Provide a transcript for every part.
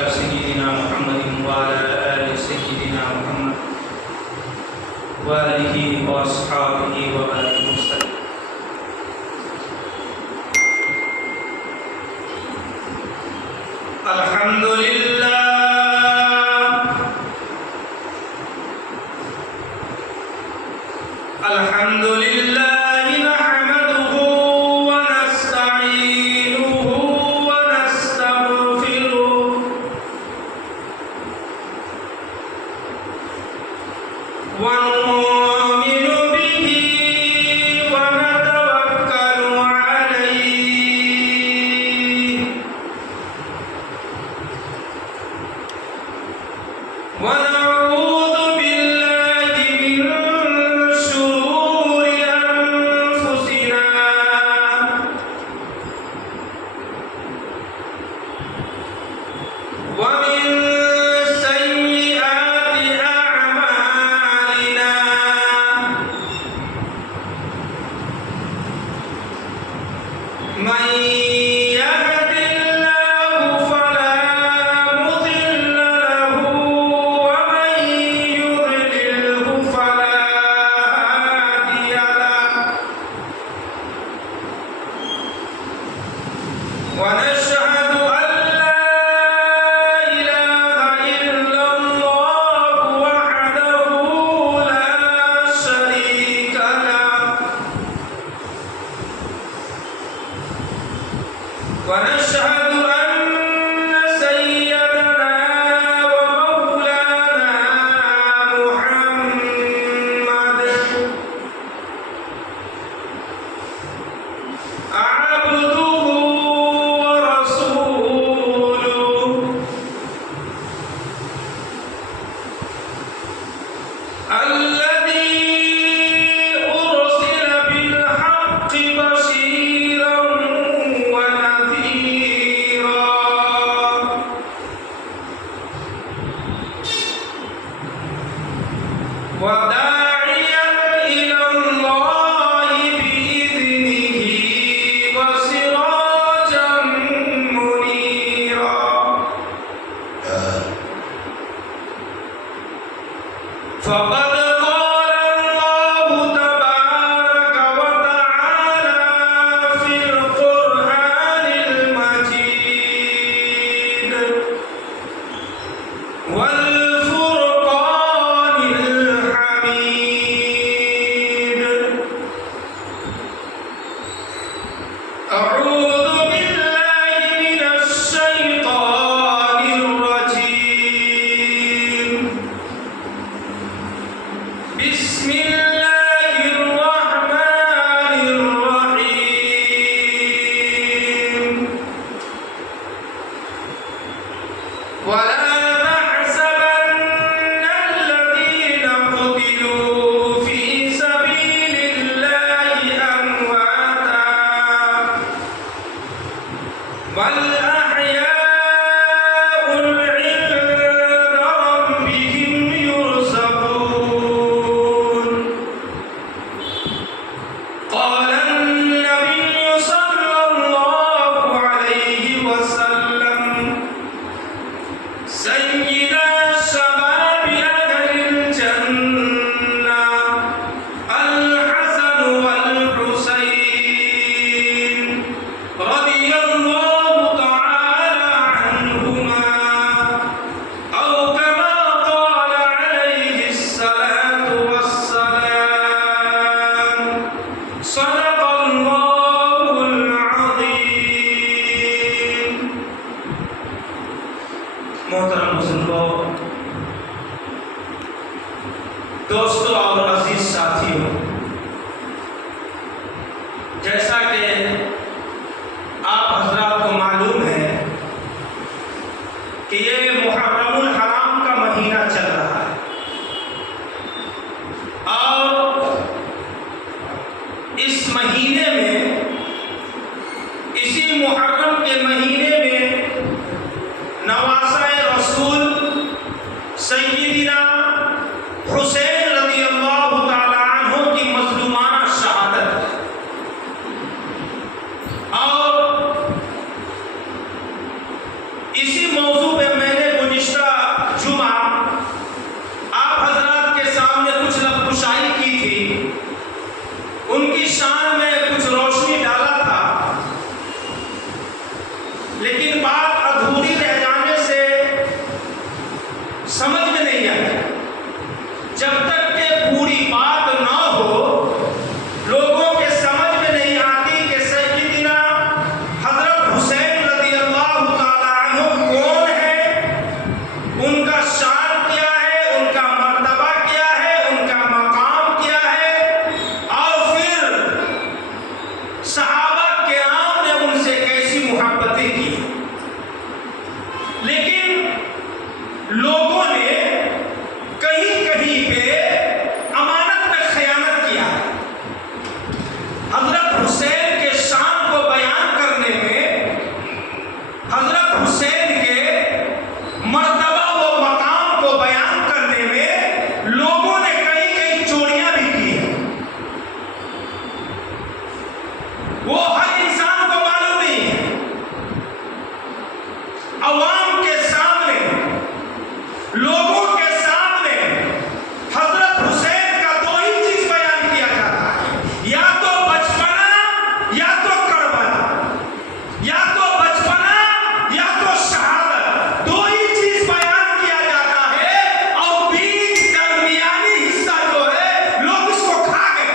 على سيدنا محمد وعلى آل سيدنا محمد وآله وأصحابه وبارك وسلم. الحمد لله الحمد لله نحمده ونستعينه ونستغفره ونؤمن به ونتوكل عليه ونعوذ بالله من شرور أنفسنا ومن سيئات أعمالنا من يهد الله فلا مضل له ومن يضلله فلا هادي له ونشهد أن لا إله إلا الله وحده لا شريك له ونشهد أن سيدنا ومولانا محمد عبده ورسوله الذي أرسل بالحق بشيرا ونذيرا وداعيا إلى الله بإذنه وسراجا منيرا فقد قال الله تبارك وتعالى في القرآن المجيد والفرقان الحميد أعوذ بالله من الشيطان الرجيم بسم الله الرحمن الرحيم ولا تحسبن الذين قتلوا في سبيل الله أمواتا بل أحياء عند ربهم يرزقون قال النبي صلى الله عليه وسلم سيد الشباب أهل الجنة الحسن والحسين رضي الله تعالى عنهما أو كما قال عليه الصلاة والسلام صدق الله العظيم. محترم بزرگوں، دوستوں اور عزیز ساتھیوں، جیسا کہ آپ حضرات کو معلوم ہے کہ یہ محرم الحرام کا مہینہ چل رہا ہے اور اس مہینے میں اسی محرم کے مہینے میں نواسۂ رسول سیدنا حسین رضی اللہ تعالی عنہ کی مظلومانہ شہادت کہیں پہ امانت میں خیانت کیا ہے۔ حضرت حسین کے شان کو بیان کرنے میں، حضرت حسین کے مرتبہ و مقام کو بیان کرنے میں لوگوں نے کئی کئی چوریاں بھی کی ہیں۔ وہ ہر انسان کو معلوم نہیں ہے۔ عوام کے سامنے، لوگوں کے سامنے حضرت حسین کا دو ہی چیز بیان کیا جاتا ہے، یا تو بچپنا یا تو کربلا، یا تو بچپنا یا تو شہادت، دو ہی چیز بیان کیا جاتا ہے، اور بیچ درمیانی حصہ جو ہے لوگ اس کو کھا گئے۔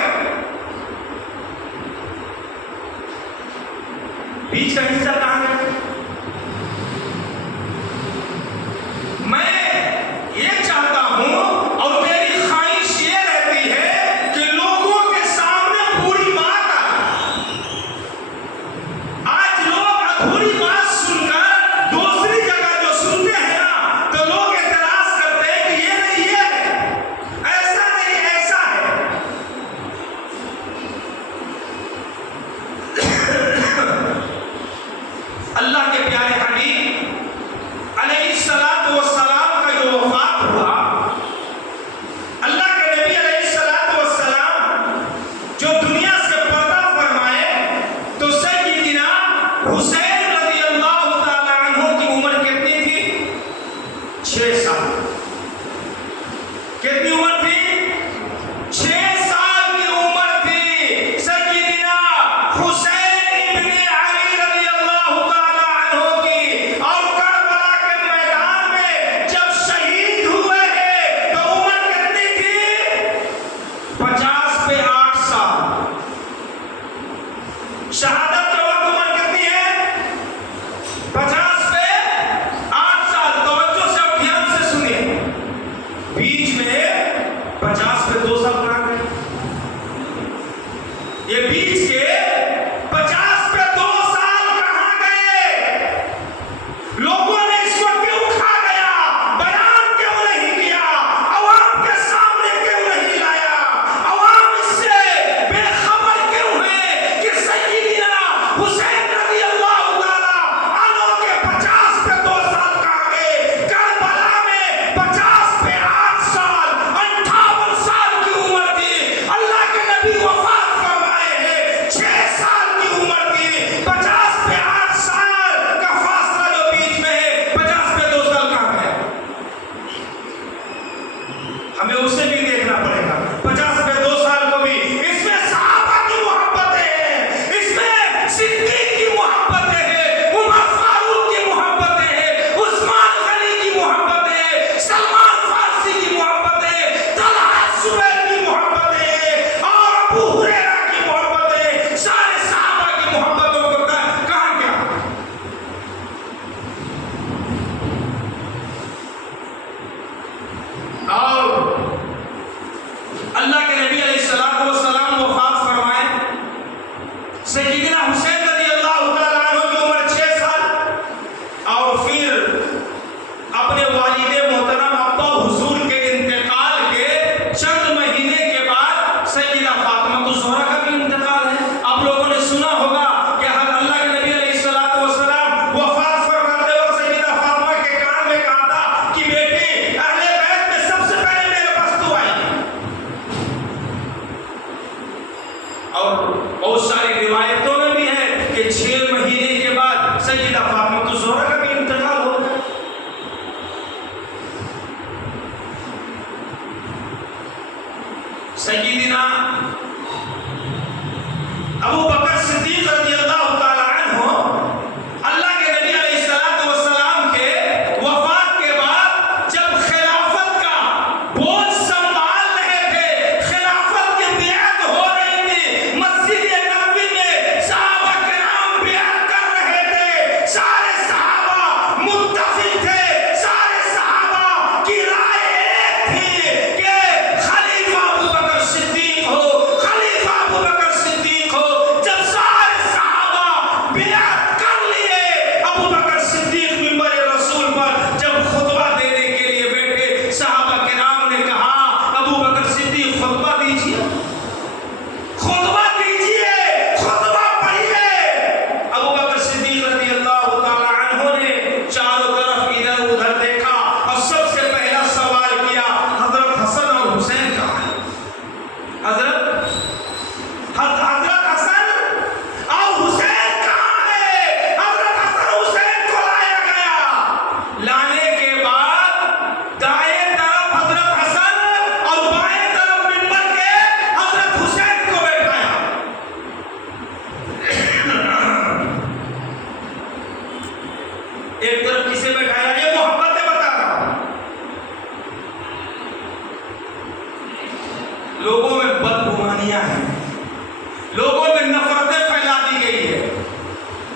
بیچ کا حصہ کہاں گیا؟ میں یہ چاہتا ہوں اور میری خواہش یہ رہتی ہے کہ لوگوں کے سامنے پوری بات آئے۔ آج لوگ ادھوری بات سن کر دوسری جگہ جو سنتے ہیں نا تو لوگ اعتراض کرتے ہیں کہ یہ نہیں یہ ہے، ایسا نہیں ایسا ہے۔ اللہ کے پیارے حبیب علیہ الصلوۃ والسلام کا جو وفات ہوا، اللہ کے نبی علیہ الصلوۃ والسلام جو دنیا سے پردہ فرمائے تو سیدنا حسین رضی اللہ تعالی عنہ کی عمر کتنی تھی؟ 6 سال۔ کتنی عمر تھی؟ 6 سال کی عمر تھی سیدنا حسین ابن علی رضی اللہ تعالی عنہ کی، اور کربلا کے میدان میں جب شہید ہوئے ہیں تو عمر کتنی تھی؟ 50 پہ 8 سال۔ شہادت کے وقت عمر کتنی ہے؟ 50 پہ 8 سال۔ توجہ سے اور دھیان سے سنیے، بیچ میں 50 پہ 2 سال کہاں گئے؟ یہ بیچ کے 50 پہ 2 سال کہاں گئے؟ لوگوں نے اس کو کیوں کھا گیا؟ بیان کیوں نہیں کیا؟ عوام کے سامنے کیوں نہیں لایا؟ عوام اس سے بے خبر کیوں ہے کہ سیدنا حسین رضی اللہ تعالی عنہ کے 50 پہ 2 سال کہاں گئے؟ کربلا میں 50 پہ 8 سال، 58 سال کی عمر تھی۔ اللہ کے نبی وفات فرمائے ہیں، 6 سال کی عمر تھی۔ 50 پہ 8 سال کا فاصلہ جو بیچ میں ہے، 50 پہ 2 سال کہاں گیا؟ ہمیں اسے بھی دیکھنا پڑے گا۔ 50 پہ 2 سال کو بھی، اس میں صحابہ کی محبتیں ہیں، اس میں صدیق کی محبتیں ہیں، عمر فاروق کی محبتیں ہیں، عثمان غنی کی محبتیں ہیں، سلمان فارسی کی محبتیں ہیں، طلحہ زبیر کی محبتیں ہیں، اور ابو ہریرہ کی محبتیں ہیں۔ سارے صحابہ کی محبتوں کو کہاں گیا؟ اور اللہ کے نبی علیہ الصلوۃ والسلام وفات فرمائے، سیدنا حسین رضی اللہ تعالیٰ عنہ کی عمر 6 سال، اور پھر اپنے والد محترم ابا حضور کے انتقال کے چند مہینے کے بعد سیدہ فاطمہ الزہرا کا بھی انتقال ہے۔ آپ لوگوں نے سنا ہوگا کہ اللہ کے نبی علیہ الصلوۃ والسلام وفات فرماتے وقت سیدہ فاطمہ کے کان میں کہا تھا کہ بیٹی، اہل بیت میں سب سے پہلے میرے پاس تو آئی۔ اور بہت ساری روایتوں میں بھی ہے کہ 6 مہینے کے بعد سیدہ فاطمہ الزہرا کا بھی انتقال ہو گیا۔ سیدنا ابو بکر صدیق رضی اللہ تعالی عنہ اللہ کے نبی علیہ الصلوۃ والسلام کے وفات کے بعد جب خلافت کا بوجھ سنبھال رہے تھے، خلافت کی بیعت ہو رہی تھی، مسجد نبوی میں صحابہ کرام بیعت کر رہے تھے، سارے صحابہ متفق تھے، سارے صحابہ کی رائے ایک تھی کہ خلیفہ ابو بکر صدیق ہو، لوگوں میں بدگمانیاں ہیں، لوگوں میں نفرتیں پھیلا دی گئی ہے.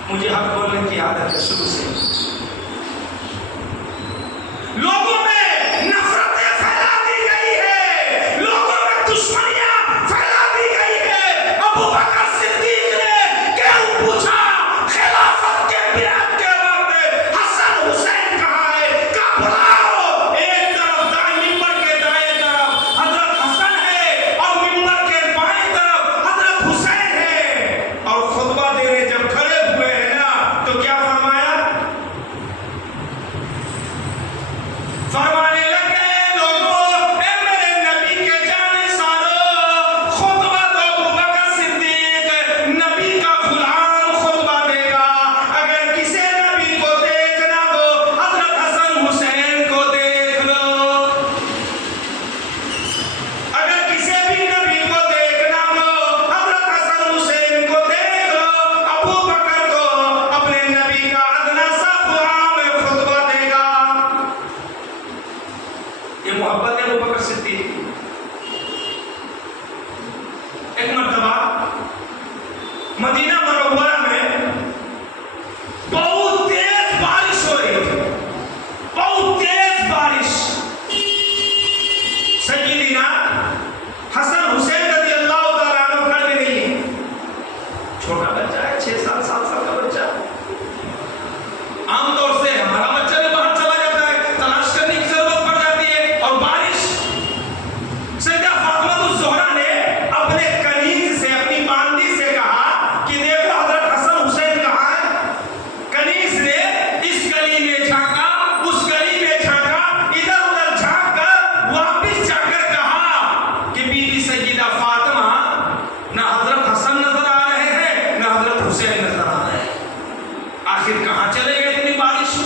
مجھے حق بولنے کی عادت ہے شروع سے. لوگوں میں نفرتیں پھیلا دی گئی ہے، لوگوں میں دشمنیاں پھیلا دی گئی ہے. ابو بکر صدیق نے کیوں پوچھا خلافت کے بیعت کے وقت حسن حسین کہاں ہے؟ کہا بلاؤ. ایک طرف دائیں ممبر کے دائیں طرف حضرت حسن ہے اور ممبر کے بائیں طرف حضرت حسین ہے. اور خطبہ دینے جب کھڑے ہوئے ہیں نا تو کیا فرمایا؟ فرمانے لگے لوگوں اے میرے نبی کے جانشینوں، خطبہ تو ابو بکر صدیق نبی کا غلام خطبہ دے گا. اگر کسی نبی کو دیکھنا ہو حضرت حسن حسین کو دیکھ لو. اگر کسی بھی نبی کو دیکھنا ہو حضرت حسن حسین کو دیکھ لو. ابو بکر کو اپنے نبی کا ادنا سا غلام خطبہ دے گا. یہ محبت ہے ابو بکر صدیق کی. ایک مرتبہ مدینہ منورہ میں بہت تیز بارش ہو رہی تھی، بہت تیز بارش. سیدنا حسن حسین رضی اللہ تعالیٰ عنہ گھر میں نہیں ہے. چھوٹا بچہ ہے، 6 سال 7 سال کا بچہ. عام طور سے ہمارا بچہ بھی باہر چلا جاتا ہے، تلاش کرنے کی ضرورت پڑ جاتی ہے. اور بارش، سیدہ فاطمہ الزہرا نے اپنے کنیز سے، اپنی باندی سے کہا کہ دیکھو حضرت حسن حسین کہاں ہے. کنیز نے اس گلی میں جھانکا، اس گلی میں جھانکا، ادھر ادھر جھانک کر واپس جا کر کہا کہ بی بی سیدہ فاطمہ، نہ حضرت حسن نظر آ رہے ہیں نہ حضرت حسین نظر آ رہے ہیں. آخر کہاں چلے گئے؟ اتنی بارش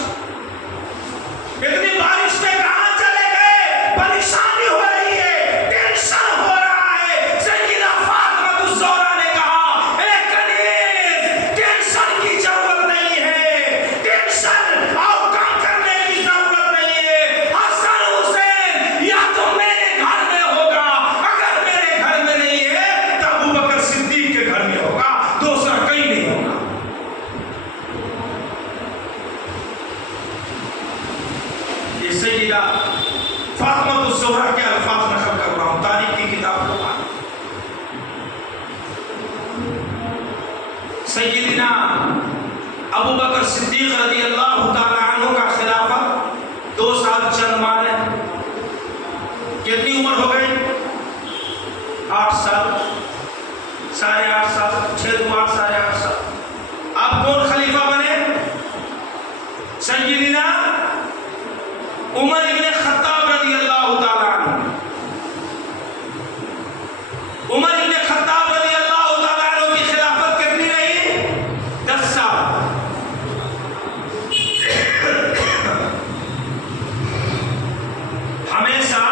میں کہاں چلے گئے؟ پریشانی ہو رہی ہے، ٹینشن ہو رہا ہے. سیدہ فاطمہ الزہرا نے کہا اے کنیز، ٹینشن کی ضرورت نہیں ہے، ٹینشن اور کم کرنے کی ضرورت نہیں ہے. حسن حسین یا تو میرے گھر میں ہوگا، اگر میرے گھر میں نہیں ہے تو ابو بکر صدیق کے گھر میں ہوگا، دوسرا کہیں نہیں ہوگا. یہ سیدہ فاطمہ الزہرا کے الفاظ نقل کر رہا ہوں، تاریخ کی کتاب کو پڑھیں. سیدنا ابو بکر صدیق رضی اللہ تعالی عنہ کا خلافت 2 سال چند ماہ ہے. کتنی عمر ہو گئی؟ 8 سال، 8.5 سال، 6 دو 8 8.5 سال. اب کون خلیفہ بنے؟ سیدنا عمر ابن خطاب رضی اللہ تعالی عنہ. عمر ابن خطاب رضی اللہ تعالی عنہ کی خلافت کتنی رہی؟ 10 سال. ہمیشہ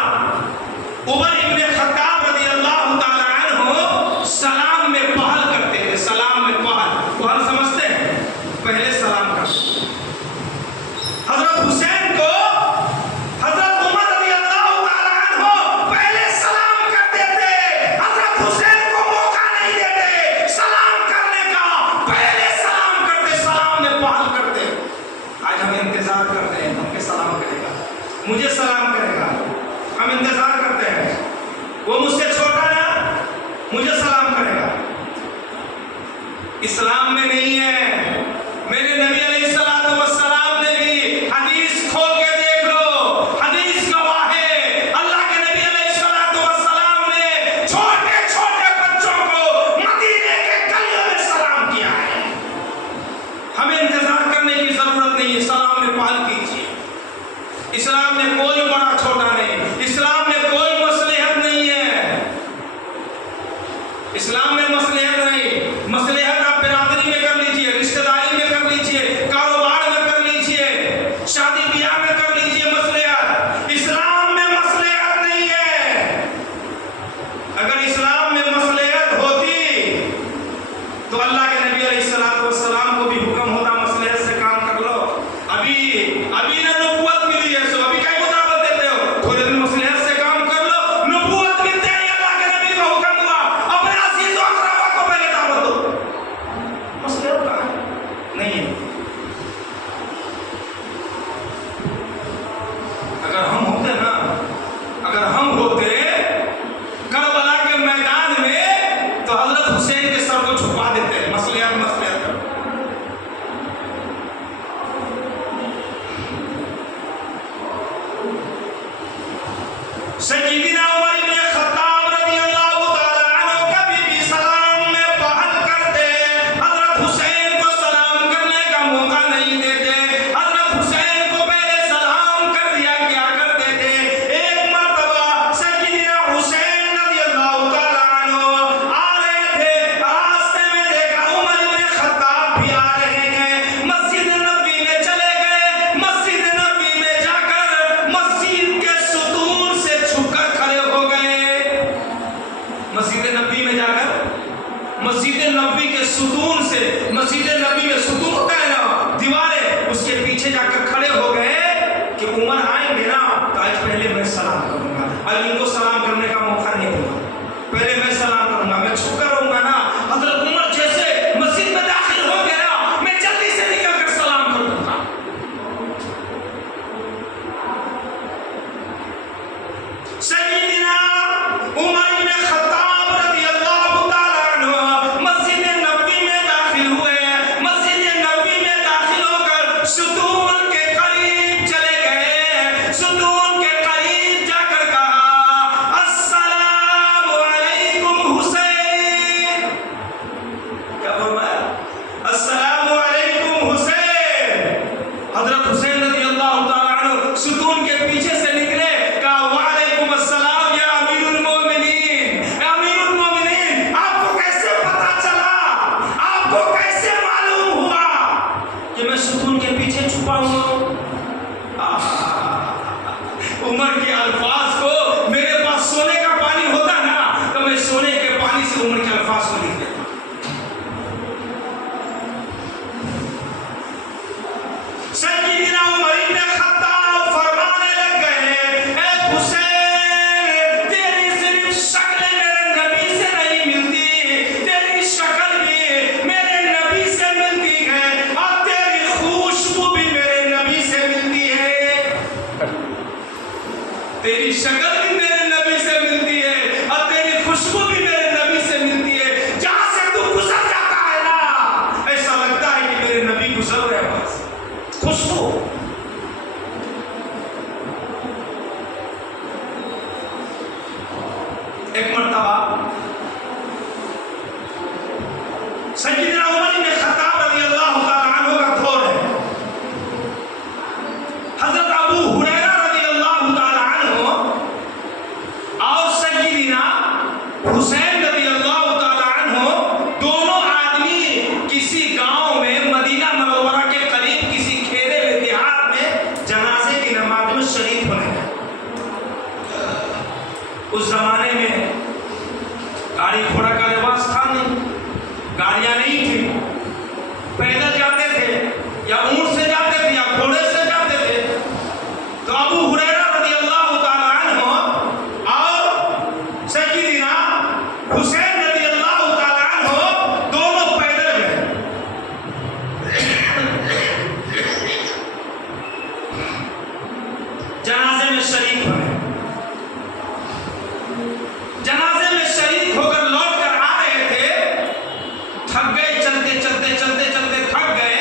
عمر ابن خطاب رضی اللہ تعالی عنہ سلام میں پہل کرتے تھے، سلام میں نبوی کے ستون سے، مسجد نبوی میں ستون ہوتا ہے نا، دیواریں، اس کے پیچھے جا کر کھڑے ہو گئے کہ عمر آئیں گے نا تو آج پہلے میں سلام کروں گا، اب ان کو سلام کرنے کا موقع نہیں دوں گا، پہلے میں سلام کروں گا، میں چھو کر رہوں گا نا۔ حضرت عمر جیسے مسجد میں داخل ہو گئے نا، میں جلدی سے نکل کر سلام کر دوں گا۔ سیدنا عمر بن خطاب رضی اللہ تعالیٰ عنہ مسجد نبوی میں داخل ہوئے، مسجد نبوی میں داخل ہو کر ستون کے قریب چلے گئے، ستون کے قریب جا کر کہا السلام علیکم حسین، کیا فرمایا؟ السلام علیکم حسین۔ حضرت حسین رضی اللہ تعالیٰ عنہ ستون کے پیچھے سے نکلے، کہا وعلیکم السلام یا امیر المومنین، امیر المومنین آپ کو کیسے پتا چلا، آپ کو کیسے معلوم ہوا کہ میں ستون کے پیچھے چھپا ہوں؟ عمر کے الفاظ کو، میرے پاس سونے کا پانی ہوتا نا تو میں سونے کے پانی سے عمر کے الفاظ کو لکھ دیتا۔ سیدنا عمر بن خطاب فرمانے لگ گئے اے حسین، تیری صرف شکل میرے نبی سے نہیں ملتی، تیری شکل بھی میرے نبی سے ملتی ہے اور تیری خوشبو بھی میرے نبی سے ملتی ہے، تیری شکل بھی میرے نبی سے ملتی ہے اور تیری خوشبو بھی میرے نبی سے ملتی ہے، جہاں سے تو گزر جاتا ہے نا ایسا لگتا ہے کہ میرے نبی گزر رہے ہیں بس۔ خوشبو ایک مرتبہ سیدنا عمر بن خطاب رضی اللہ تعالیٰ عنہ کا دور ہے، حضرت ابو ہریرہ رضی اللہ تعالیٰ عنہ اور سیدنا حسین رضی اللہ تعالیٰ عنہ دونوں آدمی کسی گاؤں میں مدینہ منورہ کے قریب کسی کھیرے میں دیہات میں جنازے کی نماز میں شریک ہونے گئے۔ اس زمانے میں گاڑی گھوڑا کا لباس تھا نہیں، گاڑیاں نہیں تھی، پیدل جاتے تھے یا اونٹ سے جاتے تھے یا گھوڑے سے جاتے تھے۔ تو ابو ہریرہ رضی اللہ تعالیٰ عنہ اور سیدنا حسین رضی اللہ تعالیٰ عنہ دونوں پیدل گئے۔ جنازے میں شریک ہوئے، جنازے میں شریک ہو کر لوٹ کر آ رہے تھے، تھک گئے، چلتے چلتے چلتے چلتے تھک گئے،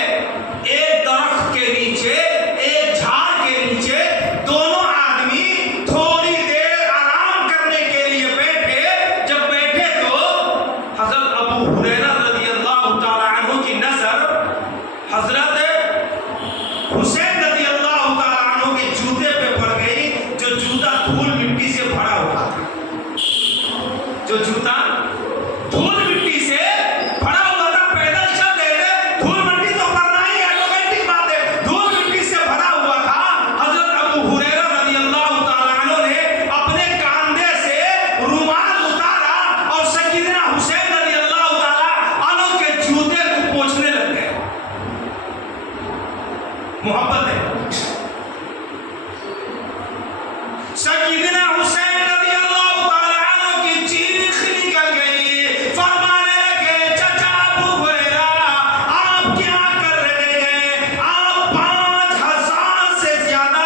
ایک درخت کے نیچے، ایک جھاڑ کے نیچے دونوں آدمی تھوڑی دیر آرام کرنے کے لیے بیٹھے۔ جب بیٹھے تو حضرت ابو ہریرہ رضی اللہ تعالیٰ عنہ کی نظر حضرت حسین رضی اللہ تعالیٰ عنہ کے جوتے پہ پڑ گئی، جو جوتا دھول مٹی سے بھرا ہوا تھا، جو جوتا دھول مٹی سے بھرا ہوا تھا، پیدل چل رہے تھے، دھول مٹی تو کرنا ہی آٹومیٹک بات ہے، دھول مٹی سے بھرا ہوا تھا۔ حضرت ابو ہریرہ رضی اللہ تعالیٰ عنہ نے اپنے کاندھے سے رومال اتارا اور سیدنا حسین رضی اللہ تعالیٰ عنہ کے جوتے کو پوچھنے لگ گئے۔ محبت ہے۔ سیدنا حسین رضی اللہ تعالیٰ عنہ کی چیخ نکل گئی، فرمانے لگے چچا ابو ہریرہ آپ کیا کر رہے ہیں؟ آپ 5000 سے زیادہ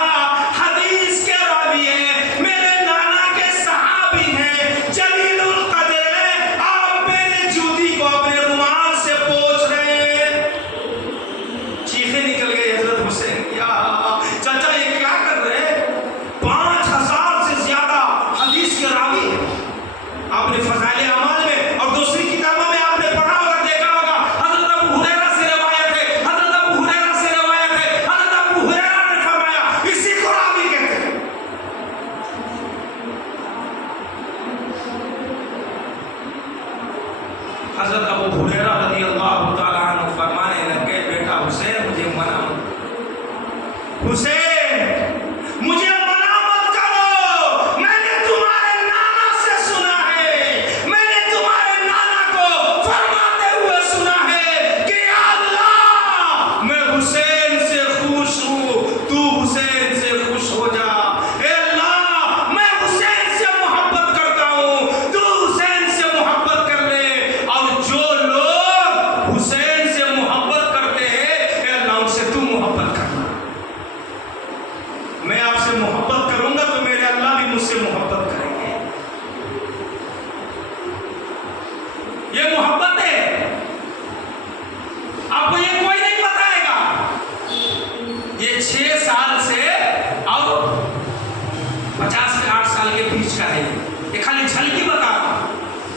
حدیث کے راوی ہیں، میرے نانا کے صحابی ہیں، جلیل القدر ہیں، آپ میرے جوتی کو اپنے رومال سے پوچھ رہے ہیں۔ چیخیں نکل گئی حضرت حسین کی، چچا یہ کیا کر رہے ہیں؟ 5000 سے زیادہ حدیث کے راوی ہیں۔ آپ نے فضائل اعمال میں اور دوسری کتابوں میں آپ نے پڑھا ہوگا، دیکھا ہوگا، حضرت ابو ہریرہ سے روایت ہے، حضرت ابو ہریرہ سے روایت ہے، حضرت ابو ہریرہ نے فرمایا اسی کو راوی کہتے ہیں۔ حضرت ابو ہریرہ رضی اللہ تعالیٰ عنہ فرمانے لگے بیٹا حسین مجھے منع مت کرو، حسین مجھے منع مت کرو، میں نے تمہارے نانا سے سنا ہے، میں نے تمہارے نانا کو فرماتے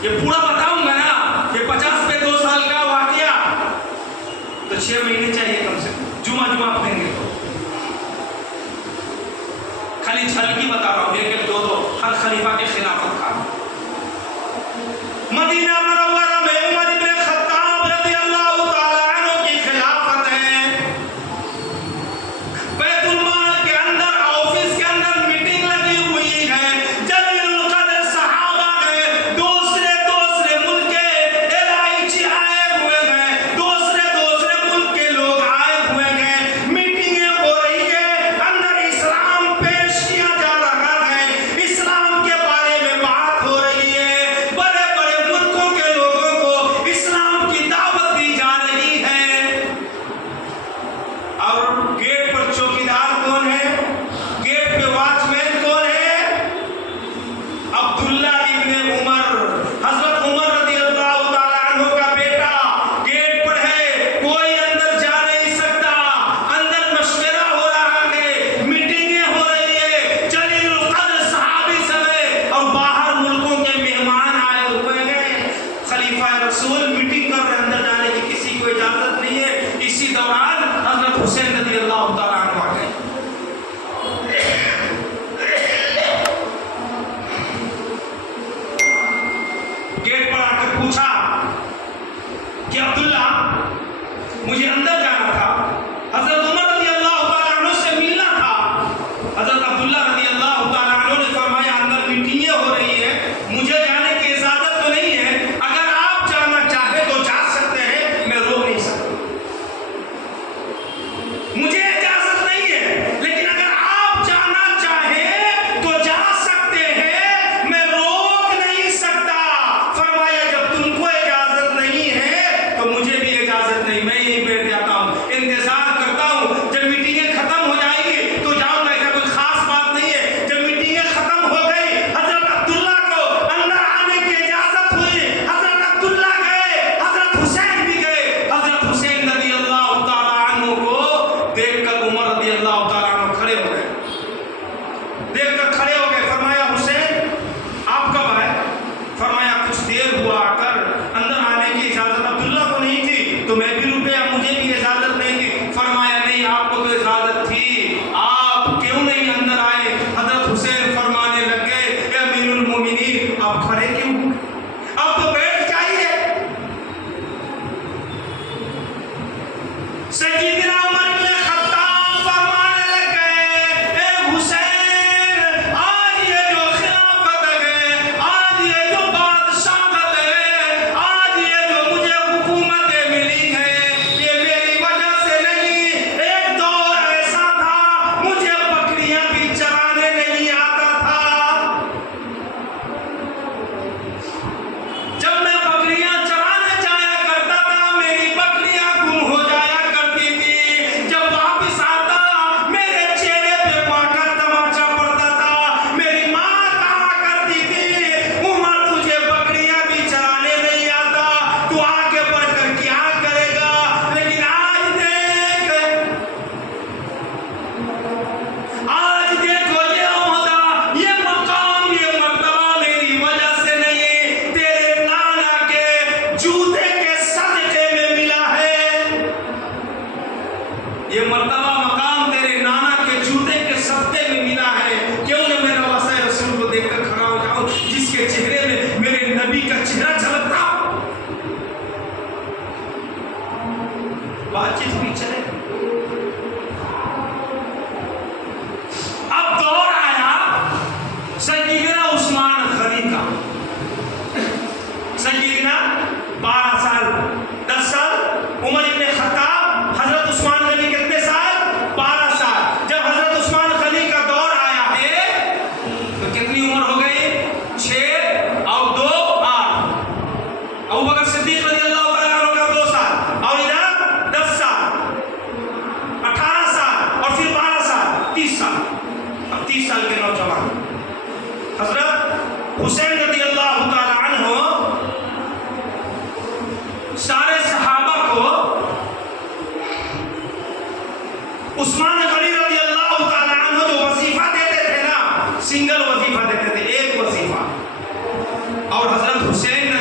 یہ پورا بتاؤں گا نا کہ 50 پہ 2 سال کا واقعہ تو 6 مہینے چاہیے کم سے کم، جمعہ پڑھیں گے تو خالی جھلکی بتا رہا ہوں، ایک دو ہر خلیفہ کے خلافت کا۔ مدینہ منورہ میں عمر بن خطاب رضی اللہ تعالی عنہ کی خلافت ہے۔ بیت المال کے اندر آفس کے اندر میٹنگ لگی ہوئی ہے، جلیل القدر صحابہ کے دوسرے ملک کے الائچی آئے ہوئے ہیں، دوسرے ملک کے لوگ آئے ہوئے ہیں، میٹنگیں ہو رہی ہے، اندر اسلام پیش کیا جا رہا ہے، اسلام کے بارے میں بات ہو رہی ہے، بڑے ملکوں کے لوگوں کو اسلام کی دعوت دی جا رہی ہے۔ اور گیٹ پر چوکیدار کون ہے؟ گیٹ پہ واچ مین کون ہے؟ عبداللہ ابن عمر، حضرت عمر رضی اللہ تعالیٰ عنہ کا بیٹا گیٹ پر ہے، کوئی اندر جا نہیں سکتا۔ اندر مشورہ ہو رہا ہے، میٹنگیں ہو رہی ہے، جلیل القدر صحابی سب ہے اور باہر ملکوں کے مہمان آئے ہوئے ہیں۔ خلیفہ رسول میٹنگ کر رہے، اندر جانے کی کسی کو اجازت نہیں ہے۔ اسی دوران حضرت حسین رضی اللہ تعالیٰ عنہ آ گئے۔ گیٹ پر آ کر پوچھا کہ عبداللہ مجھے اندر جانا تھا، حضرت عمر رضی اللہ تعالیٰ عنہ سے ملنا تھا۔ حضرت عبداللہ رضی اللہ تعالیٰ عنہ نے فرمایا اندر میٹنگیں ہو رہی ہے، مجھے جانے کی اجازت تو نہیں ہے، اگر آپ جانا چاہے تو جا سکتے ہیں، میں روک نہیں سکتا۔ مجھے اجازت نہیں ہے، لیکن اگر آپ جانا چاہیں تو جا سکتے ہیں، میں روک نہیں سکتا۔ فرمایا جب تم کو اجازت نہیں ہے تو مجھے بھی اجازت نہیں، میں یہیں بیٹھ جاتا ہوں، انتظار کرتا ہوں، جب میٹنگیں ختم ہو جائے گی تو جاؤں گا، ایسا کوئی خاص بات نہیں ہے۔ جب میٹنگیں ختم ہو گئی، حضرت عبداللہ کو اندر آنے کی اجازت ہوئی، حضرت عبداللہ گئے، حضرت حسین بھی گئے۔ حضرت حسین رضی اللہ تعالیٰ عنہ کو دیکھ کر عمر رضی اللہ تعالیٰ عنہ کھڑے ہو گئے، فرمایا حسین آپ کب آئے؟ فرمایا کچھ دیر ہوا آ کر، اندر آنے کی اجازت عبداللہ کو نہیں تھی تو میں بھی رکیا، مجھے بھی اجازت نہیں تھی۔ فرمایا نہیں، آپ کو تو اجازت تھی، آپ کیوں نہیں اندر آئے؟ حضرت حسین فرمانے لگ گئے اے امیر المومنین آپ کھڑے کیوں ہوئے؟ اب تو بیٹھ جائیے۔ سیدنا عمر بن خطاب فرمانے لگ گئے اے حسین، آج یہ جو خلافت ہے، آج یہ جو بادشاہت ہے، آج یہ جو مجھے حکومتیں ملی ہیں، یہ میری وجہ سے نہیں۔ ایک دور ایسا تھا مجھے بکریاں بھی چرانے نہیں آتا تھا، جب میں بکریاں چرانے جایا کرتا تھا میری بکریاں گم ہو جایا کرتی تھی، جب واپس آتا میرے چہرے پہ ماں کا تماچا پڑتا تھا، میری ماں کہا کرتی تھی عمر تجھے بکریاں بھی چرانے نہیں آتا، تو آگے بڑھ کر کیا کرے گا؟ لیکن آج دیکھو یہ عہدہ، یہ مقام، یہ مرتبہ میری وجہ سے نہیں، تیرے نانا کے جوتے کے صدقے میں ملا ہے۔ یہ مرتبہ مقام تیرے نانا کے جوتے کے صدقے میں ملا ہے۔ کیوں نہ میں نواسہ رسول کو دیکھ کر کھڑا ہو جاؤں جس کے چہرے میں میرے نبی کا چہرہ جھلکتا ہو۔ بات چیت ہوئی چلے۔ اب دور آیا سیدنا عثمان غنی کا، سیدنا 12 سال 10 سال عمر ابن خطاب، حضرت عثمان غنی کتنے سال؟ 12 سال۔ جب حضرت عثمان غنی کا دور آیا ہے تو کتنی عمر ہو گئی؟ 6 اور 2 8۔ ابوبکر صدیق رضی اللہ تعالیٰ عنہ کا 2 سال اور ادھر 10 سال، 18 سال اور پھر 12 سال، 30 سال۔ اب 30 سال کے نوجوان حضرت حسین رضی اللہ تعالیٰ عنہ سارے صحابہ کو عثمان غنی رضی اللہ تعالیٰ عنہ جو وظیفہ دیتے تھے نا، سنگل وظیفہ دیتے تھے، ایک وظیفہ، اور حضرت حسین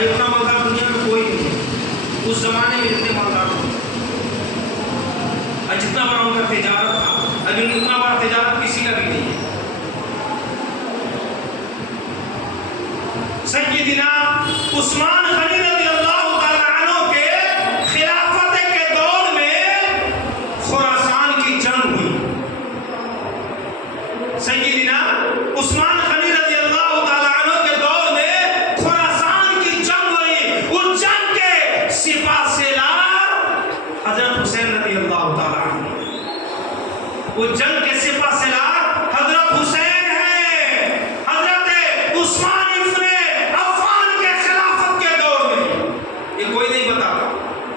بھائی اتنا مالدار دنیا میں کوئی نہیں ہے، اس زمانے میں اتنے مالدار تھے، اور جتنا بڑا ان کا تجارت تھا، ابھی اتنا بڑا تجارت کسی کا بھی نہیں ہے۔ سیدنا عثمان غنی رضی اللہ تعالیٰ عنہ کے خلافت کے دور میں خراسان کی جنگ ہوئی۔ سیدنا عثمان غنی رضی اللہ تعالیٰ عنہ کے دور میں خراسان کی جنگ ہوئی۔ اس جنگ کے سپہ سالار حضرت حسین رضی اللہ تعالیٰ عنہ، اس جنگ کے سپہ سالار حضرت حسین ہیں۔ حضرت عثمان کوئی نہیں بتا،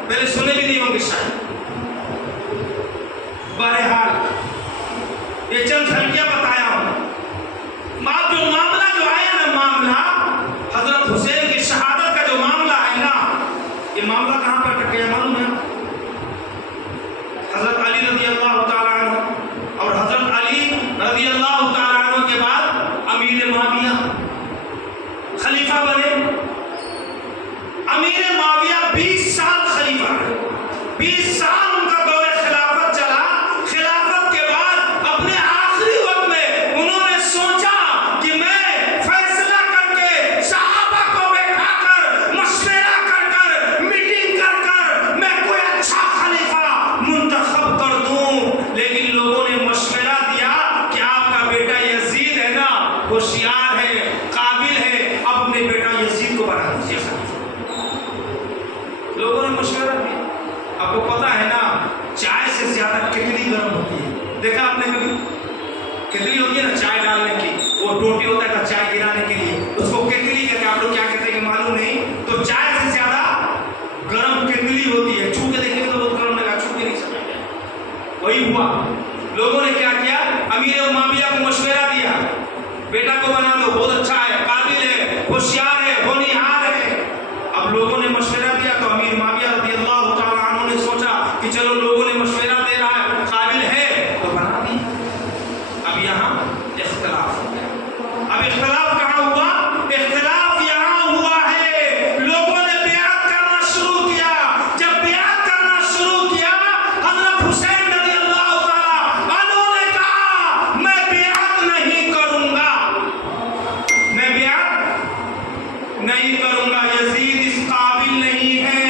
پہلے سنے بھی نہیں ہوں گے شاید۔ بہرحال یہ چند جھلکیاں بتایا ہوں۔ آپ جو معاملہ جو آیا نا، معاملہ حضرت حسین کی شہادت کا جو معاملہ ہے نا، یہ معاملہ کہاں پر ٹک گیا معلوم ہے؟ حضرت علی رضی اللہ تعالیٰ عنہ اور حضرت علی رضی اللہ تعالیٰ عنہ کے بعد امیر معاویہ خلیفہ بنے۔ امیر معاویہ 20 سال خلیفہ رہے، 20 سال ان کا دور خلافت چلا۔ خلافت کے بعد اپنے آخری وقت میں انہوں نے سوچا کہ میں فیصلہ کر کے صحابہ کو بیٹھا کر مشورہ کر کر میٹنگ کر کر میں کوئی اچھا خلیفہ منتخب کر دوں، لیکن لوگوں نے مشورہ دیا کہ آپ کا بیٹا یزید ہے نا، ہوشیار ہے، قابل ہے، اب اپنے بیٹا یزید کو بنا دیجیے خلیفہ۔ لوگوں نے مشورہ دیا۔ آپ کو پتا ہے نا، چائے سے زیادہ کتلی گرم ہوتی ہے۔ دیکھا آپ نے کبھی؟ کتلی ہوتی ہے نا چائے ڈالنے کی، وہ ٹوٹی ہوتا ہے چائے گرانے کے لیے، اس کو کتلی کہتے ہیں۔ آپ لوگ کیا کہتے ہیں کہ معلوم نہیں، تو چائے سے زیادہ گرم کتلی ہوتی ہے۔ چھو کے دیکھیں تو بہت گرم لگا، چھو کے نہیں سمجھ۔ وہی ہوا، لوگوں نے کیا کیا، امیر معاویہ کو مشورہ دیا، بیٹا کو بنا دو، بہت اچھا ہے، قابل ہے، ہوشیار ہے، ہونہار ہے۔ اب لوگوں نے مشورہ دیا تو امیر معاویہ رضی اللہ تعالیٰ عنہ نے سوچا کہ چلو لوگوں نے مشورہ دے رہا ہے، قابل ہے تو بنا دی۔ اب یہاں اختلاف ہو گیا۔ اب اختلاف کہاں ہوا؟ اختلاف یہاں ہوا ہے، لوگوں نے بیعت کرنا شروع کیا۔ جب بیعت کرنا شروع کیا، حضرت حسین رضی اللہ تعالیٰ عنہ نے کہا میں بیعت نہیں کروں گا، میں بیعت نہیں کروں گا، یزید اس قابل نہیں ہے،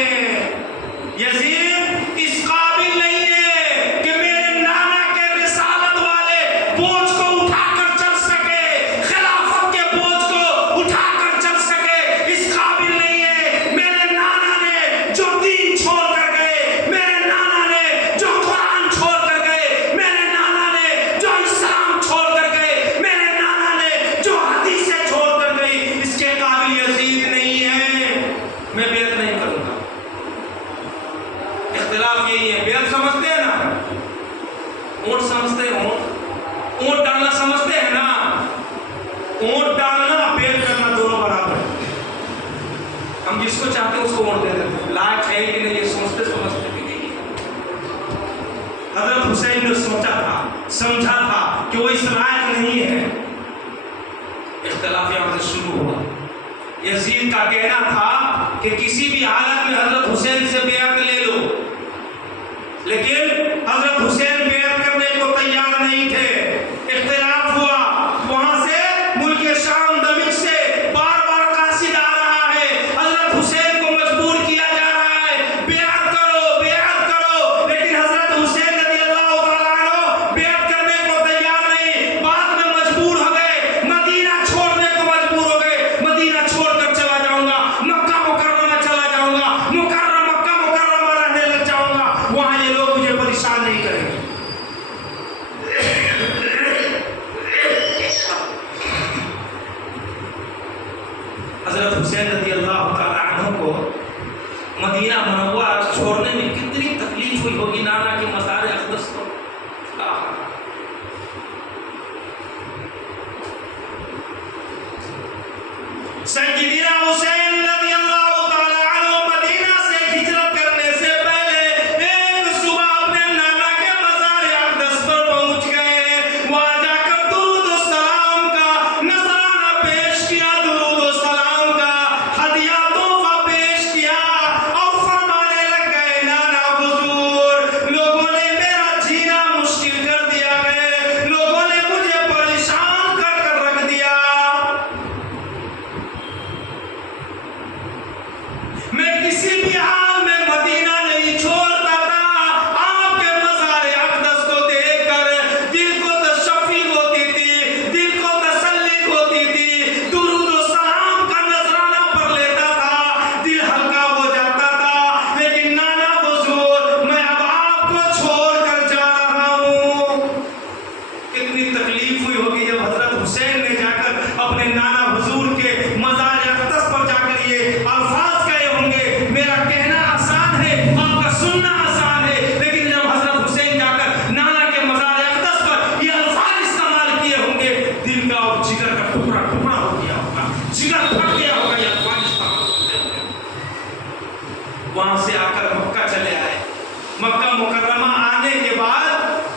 یزید اس قابل نہیں ہے کہ میرے نانا کے رسالت والے بوجھ کو اٹھا کر چل سکے، خلافت کے بوجھ کو اٹھا کر چل سکے، اس قابل نہیں ہے۔ میرے نانا نے جو دین چھوڑ کر گئے، میرے نانا نے جو قرآن چھوڑ کر گئے، میرے نانا نے جو اسلام چھوڑ کر گئے، میرے نانا نے جو حدیثیں چھوڑ کر گئی، اس کے قابل یزید نہیں ہے، میں بیعت نہیں کروں گا۔ اختلاف یہی ہے۔ بیعت سمجھتے ہیں نا، اونٹ سمجھتے ہیں، اونٹ ڈالنا سمجھتے ہیں نا، اونٹ ڈالنا بیعت کرنا دونوں برابر ہے۔ ہم جس کو چاہتے ہیں اس کو اونٹ دے دیتے ہیں، لائق ہے کہ نہیں یہ سوچتے سمجھتے بھی نہیں۔ حضرت حسین نے سوچا تھا، سمجھا تھا کہ وہ اس لائق نہیں ہے۔ اختلاف یہاں سے شروع ہوا۔ یزید کا کہنا تھا کہ کسی بھی حالت میں حضرت حسین سے بیعت لے لو، لیکن حضرت حسین بیعت کرنے کو تیار نہیں تھے۔ اختلاف ہوا، وہاں سے ملک شام دمشق سے بار بار قاصد آ رہا ہے، حضرت حسین کو مجبور کیا جا رہا ہے بیعت کرو بیعت کرو، لیکن حضرت حسین رضی اللہ تعالیٰ عنہ بیعت کرنے کو تیار نہیں۔ بعد میں مجبور ہو گئے، مدینہ چھوڑنے کو مجبور ہو گئے، مدینہ چھوڑ کر چلا جاؤں گا، مکہ مکرمہ چلا جاؤں گا، مکہ مکرمہ رہنے لگ جاؤں گا، وہاں یہ لوگ مجھے پریشان نہیں کریں گے۔ حضرت حسین رضی اللہ تعالیٰ عنہ کو مدینہ منورہ چھوڑنے میں کتنی تکلیف ہوئی ہوگی، نانا کی مزار اقدس کو۔ سیدنا حسین رضی اللہ تعالیٰ عنہ مدینہ سے ہجرت کرنے سے پہلے ایک صبح اپنے نانا کے مزار اقدس پر پہنچ گئے، وہاں جا کر درود و سلام کا نذرانہ پیش کیا، درود و سلام کا ہدیہ تحفہ وہاں سے آ کر مکہ چلے آئے. مکہ مکرمہ آنے کے بعد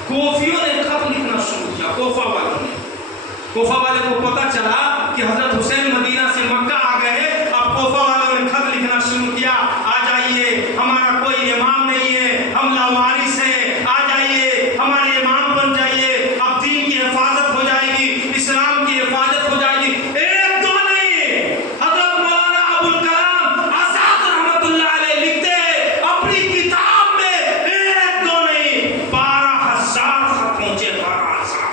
کوفیوں نے خط لکھنا شروع کیا. کوفہ والوں نے، کوفہ والے کو پتہ چلا کہ حضرت حسین مدینہ سے مکہ آ گئے. اب کوفہ والوں نے خط لکھنا شروع کیا، آ جائیے، ہمارا کوئی امام نہیں ہے، ہم لاوارث ہیں، آ جائیے ہمارے امام بن جائیے، اب دین کی حفاظت ہو جائے گی، اسلام کی حفاظت ہو جائے گی. ایک دو نہیں، حضرت مولانا ابوالکلام آزاد رحمۃ اللہ علیہ لکھتے ہیں اپنی کتاب میں، ایک دو نہیں 12,000 خط پہنچے. 12,000.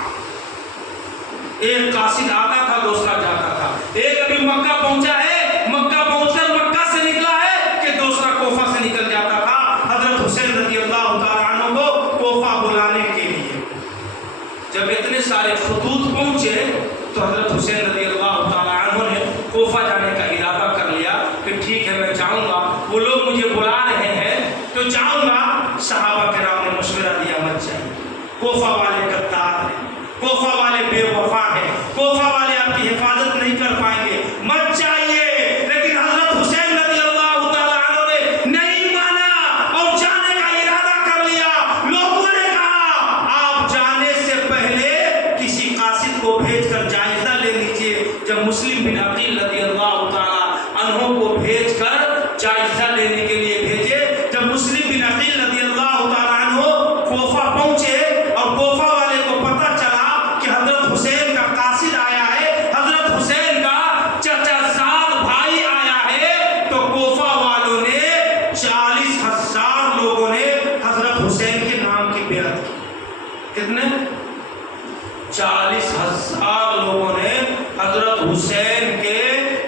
ایک قاصد آتا تھا، دوسرا جاتا تھا. ایک ابھی مکہ پہنچا ہے، مکہ پہنچ کر مکہ سے نکلا ہے کہ دوسرا کوفہ سے نکل جاتا تھا حضرت حسین رضی اللہ تعالیٰ عنہ کو کوفہ بلانے کے لیے. جب اتنے سارے خطوط پہنچے تو حضرت حسین رضی اللہ تعالیٰ عنہ نے کوفہ جانے کا ارادہ کر لیا کہ ٹھیک ہے میں جاؤں گا، وہ لوگ مجھے بلا رہے ہیں تو جاؤں گا. صحابہ کرام نے مشورہ دیا مت جائیے، کوفہ والے غدار ہیں، کوفہ والے بے وفا ہیں، کوفہ والے آپ کی حفاظت نہیں کر پائیں گے، مت جائیے. لیکن حضرت حسین رضی اللہ تعالیٰ عنہ نے نہیں مانا اور جانے کا ارادہ کر لیا. لوگوں نے کہا آپ جانے سے پہلے کسی قاصد کو بھیج کر جائزہ لے لیجیے. جب مسلم بن عقیل رضی اللہ تعالیٰ عنہ کو بھیج کر جائزہ لینے کے لیے بھیجے، جب مسلم بن عقیل رضی اللہ تعالیٰ عنہ کوفہ پہنچے اور کوفہ والے کو پتہ چلا کہ حضرت حسین کا قاصد آیا ہے، حضرت حسین کا چچا زاد بھائی آیا ہے، تو کوفہ والوں نے 40,000 لوگوں نے حضرت حسین کے نام کی بیعت کی. کتنے؟ 40,000 لوگوں نے حضرت حسین کے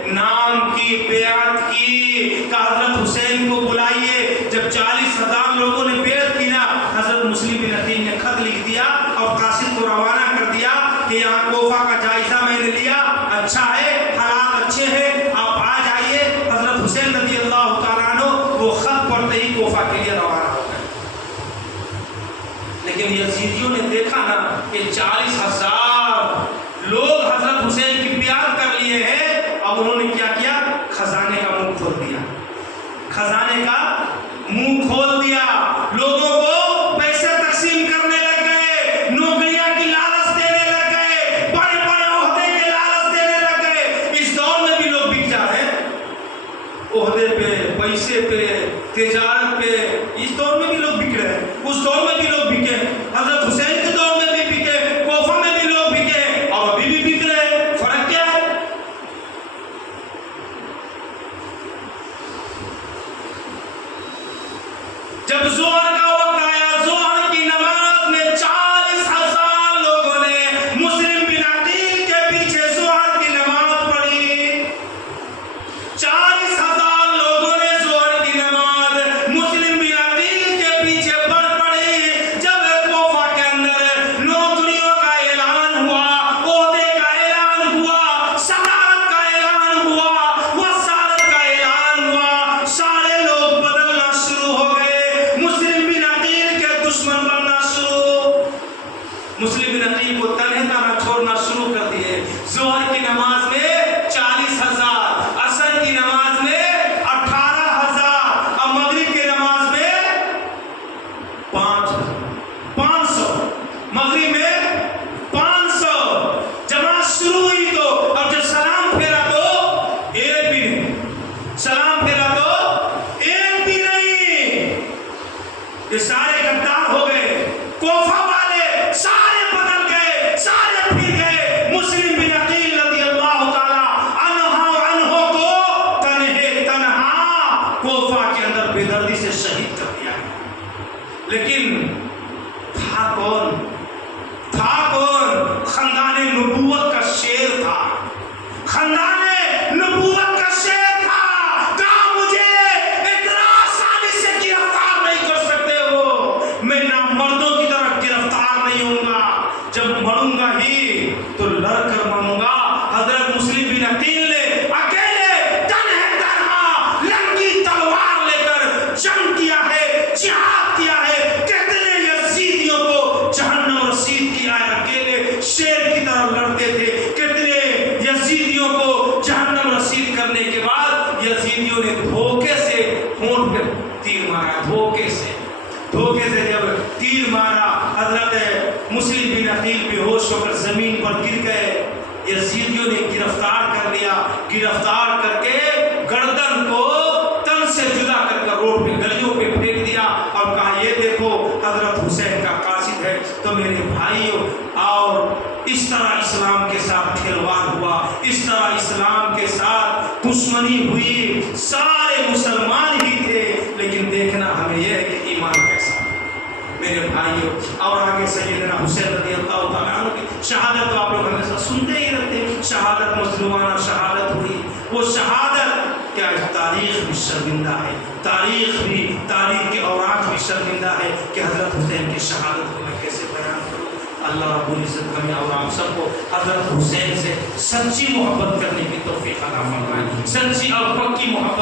نام کی بیعت کی کہ حضرت حسین کو بلائیے. جب 40,000 لوگوں نے بیعت کی نا، حضرت مسلم بن عقیل نے خط لکھ دیا اور قاصد کو روانہ کر دیا کہ یہاں کوفہ کا جائزہ میں نے لیا، اچھا ہے، حالات اچھے ہیں، آپ آ جائیے. حضرت حسین رضی اللہ تعالیٰ عنہ وہ خط پڑھتے ہی کوفہ کے لیے روانہ ہو گئے. لیکن یزیدیوں نے دیکھا نا کہ 40,000 لوگ حضرت حسین کی بیعت کر لیے ہیں. اب انہوں نے کیا کیا؟ خزانے کا منہ کھول دیا، خزانے کا منہ کھول دیا. لوگوں کو پیسے تقسیم کرنے لگ گئے، نوکریاں کی لالچ دینے لگ گئے، بڑے بڑے عہدے کے لالچ دینے لگ گئے. اس دور میں بھی لوگ بک جاتے ہیں عہدے پہ، پیسے پہ، تجارت پہ. اس دور میں بھی لوگ بک رہے ہیں، اس دور میں بھی لوگ بکے. حضرت حسین کے دور میں بھی بکے، کوفہ میں بھی لوگ بکے اور ابھی بھی بک رہے ہیں. فرق کیا ہے؟ جب ظہر کا وقت آیا، ظہر کی نماز میں 40,000 لوگوں نے مسلم بن عقیل کے پیچھے ظہر کی نماز پڑھی. 40,000 لوگوں نے ظہر کی نماز مسلم بن عقیل کے پیچھے پڑھی. جب کوفہ کے اندر نوکریوں کا اعلان ہوا، عہدے کا اعلان ہوا، صدارت کا اعلان ہوا، وزارت کا اعلان ہوا، سارے لوگ بدلنا شروع ہو گئے. مسلم بن عقیل کے دشمن بننا شروع، مسلم بن عقیل کو تنہا چھوڑنا شروع کر دیے. ظہر کی نماز میں 40,000، عصر کی نماز میں 18,000، اب مغرب کی نماز میں 500، مغرب میں 500. جماعت شروع ہوئی تو اب جب سلام پھیرا تو ایک بھی نہیں، سلام پھیرا تو ایک بھی نہیں. یہ سارے غدار ہو گئے، کوفہ والے سارے بدل گئے، سارے پھر گئے. مسلم بن عقیل رضی اللہ تعالیٰ عنہ کو تنہا کوفہ کے اندر بے دردی سے شہید کر دیا. لیکن تھا کون؟ خاندان نبوت کا شیر تھا، خاندان نبوت کا شیر تھا. کہا مجھے اتنا آسانی سے گرفتار نہیں کر سکتے ہو، میں نامردوں کی طرح گرفتار نہیں ہوں گا. جب مروں گا ہی تو لڑ کر مروں گا. حضرت مسلم بن عقیل نے اکیلے تنہا لنگی تلوار لے کر جنگ کیا ہے، جہاد کیا ہے. کہتے مارا دھوکے سے جب تیر مارا حضرت مسلم بن عقیل بے ہوش ہو کر زمین پر گر گئے. یزیدیوں نے گرفتار کر لیا, گرفتار کر کے گردن کو تن سے جدا کر روڈ پہ گلیوں پہ پھینک دیا اور کہا یہ دیکھو حضرت حسین کا قاصد ہے. تو میرے بھائیوں, اور اس طرح اسلام کے ساتھ کھلواڑ ہوا, اس طرح اسلام کے ساتھ دشمنی ہوئی. سارے مسلمان ہی تھے لیکن دیکھنا ہمیں یہ ہے کہ ایمان کیسا میرے بھائیوں. اور آگے سیدنا حسین رضی اللہ تعالیٰ عنہ کی شہادت تو آپ لوگ ہمیشہ سنتے ہی رہتے ہیں. شہادت مظلومانہ شہادت ہوئی. وہ شہادت کیا تاریخ بھی شرمندہ ہے, تاریخ کے اوراق بھی شرمندہ ہے کہ حضرت حسین کی شہادت کو میں کیسے بیان کروں. اللہ رب العزت ہمیں اور آپ سب کو حضرت حسین سے سچی محبت کرنے کی توفیق عطا فرمائے, سچی اور پکی محبت